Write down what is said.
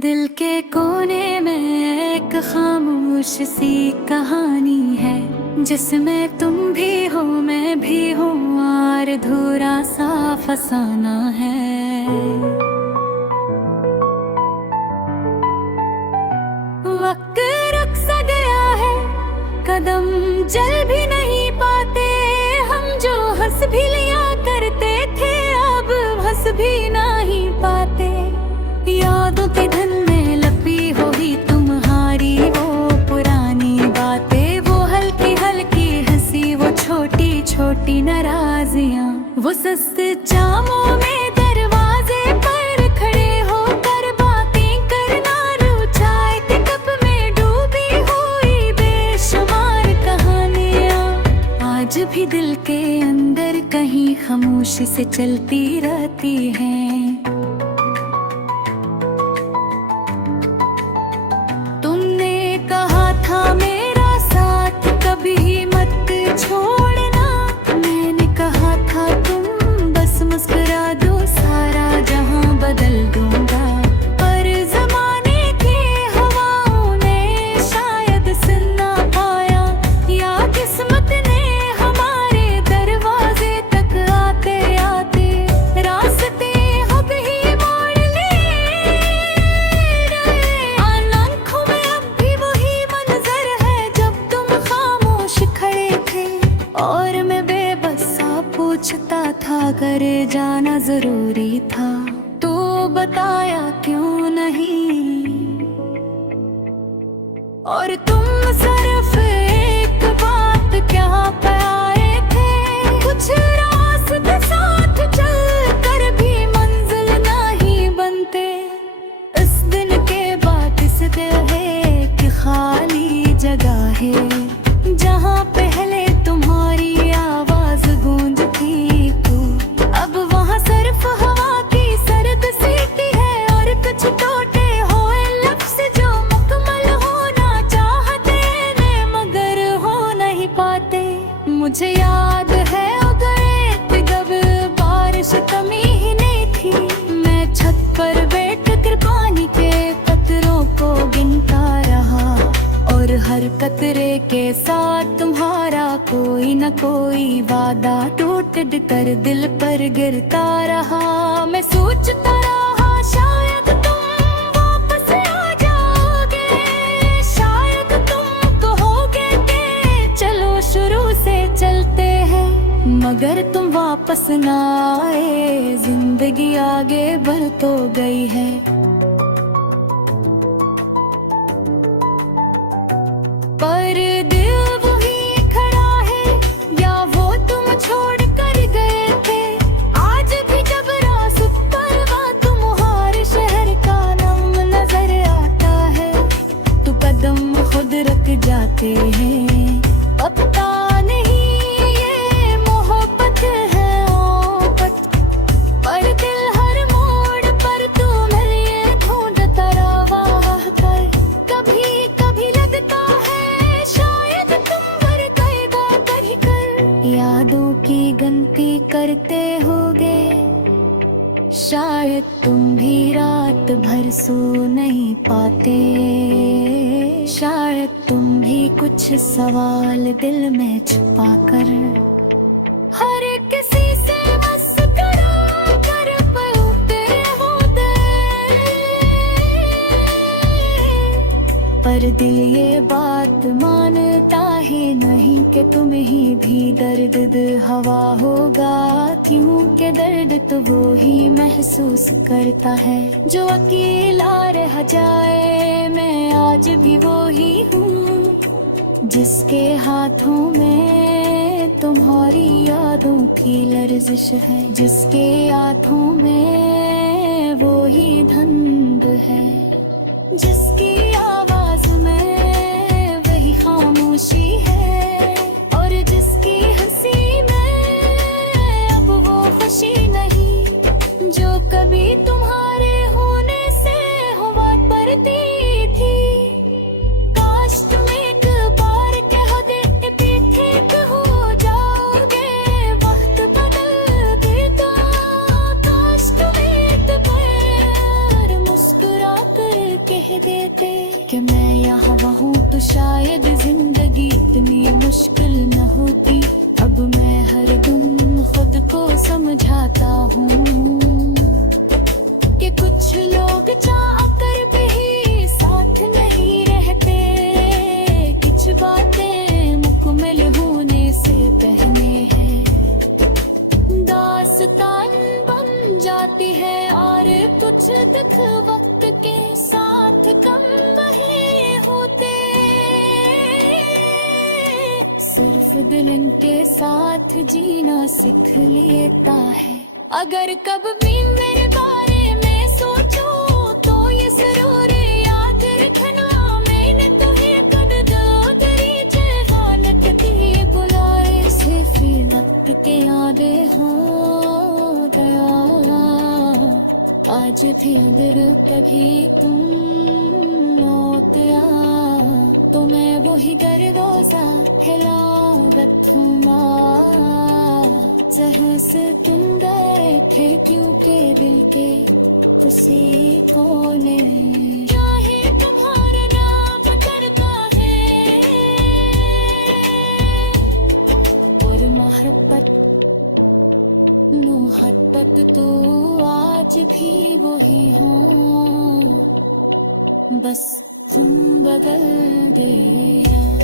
दिल के कोने में एक खामोश सी कहानी है, जिसमें तुम भी हो मैं भी हूँ और अधूरा सा फसाना है। वक्त रुक सा गया है, कदम चल भी नहीं पाते हम, जो हंस भी लिया करते थे अब हंस भी नहीं पाते। यादों के धन में लपी हो ही तुम्हारी वो पुरानी बातें, वो हल्की हल्की हंसी, वो छोटी छोटी नाराजियां, वो सस्ते जामों में दरवाजे पर खड़े होकर बातें करना, रू चाय के कप में डूबी हुई बेशुमार कहानियां, आज भी दिल के अंदर कहीं खामोशी से चलती रहती हैं। मेरा साथ कभी मत छोड़ना, मैंने कहा था तुम बस मुस्कुरा दो सारा जहां बदल दूंगा, पर ज़माने की हवाओं ने शायद सुन ना पाया, या किस्मत ने हमारे दरवाजे तक आते आते रास्ते अब ही मोड़ लिए। आंखों में अब भी वही और मैं बेबस सा पूछता था, घर जाना जरूरी था तो बताया क्यों नहीं, और तुम सिर्फ एक बात क्या पाए थे, कुछ रास्ते साथ चल कर भी मंजिल नहीं बनते। इस दिन के बाद इस दिल है कि खाली जगह है, जहाँ पहले तुम्हारी आवाज गूंजती तो अब वहाँ सिर्फ हवा की सर्द सीटी है, और कुछ टूटे हुए लफ्ज़ जो मुकम्मल होना चाहते हैं मगर हो नहीं पाते। मुझे याद है उधर जब बारिश कमी ही नहीं थी, मैं छत पर बैठ कर पानी के कतरों को गिनता रहा, और हर कतरे के साथ तुम्हारा कोई न कोई वादा टूट कर दिल पर गिरता रहा। मैं सोचता रहा शायद तुम वापस आ जाओगे, शायद तुम कहोगे कि चलो शुरू से चलते हैं, मगर तुम वापस ना आए, जिंदगी आगे बढ़ तो गई है। पर दिल वही खड़ा है, या वो तुम छोड़ कर गए थे, आज भी जब रास्ते पर तुम्हारे शहर का नाम नजर आता है तो कदम खुद रख जाते हैं। पता नहीं ये मोहब्बत है आफत, पर दिल हर मोड़ पर तुम्हें ये ढूंढता रहा कर, कभी कभी लगता है यादों की गिनती करते होगे, शायद तुम भी रात भर सो नहीं पाते, शायद तुम भी कुछ सवाल दिल में छुपा कर हर किसी से मुस्कुरा कर बोलते होते, पर दिल ये बात मानता ही नहीं कि तुम ही भी दर्द हवा होगा, क्योंकि दर्द तो वो ही महसूस करता है जो अकेला रह जाए। मैं आज भी वो ही हूँ जिसके हाथों में तुम्हारी यादों की लर्जिश है, जिसके हाथों में वो ही धुंध है, जिसकी आवाज में वही खामोशी है, और जिसकी हंसी में अब वो खुशी नहीं जो कभी तुम्हारे होने से हुआ करती थी। काश तुम एक बार कह देते ठीक हो जाओगे, वक्त बदल देता, काश तुम एक बार मुस्कुरा कर कह देते कि मैं यहाँ रहूं तो शायद जिंदगी इतनी मुश्किल न होती। अब मैं हर दिन खुद को समझाता हूँ कि कुछ लोग चाह कर भी साथ नहीं रहते, कुछ बातें मुकम्मल होने से पहले है दास्तान बन जाती है और कुछ दुख वक्त के साथ कम नहीं होते। सिर्फ दिल इनके साथ जीना सीख लेता है। अगर कभी मेरे बारे में सोचो तो ये जरूर याद रखना, मैंने तुम्हें कद दो तेरी जहानत की बुलाए से फिर वक्त के यादें हो गया। आज भी अगर कभी तुम मोतिया तो मैं वही दरवाजा हिला रखूंगा जहाँ से तुम गए थे, क्योंकि दिल के उसी कोने चाहे तुम्हारा नाम करता है और मोहब्बत तो आज भी वही हो, बस तुम बदल गया।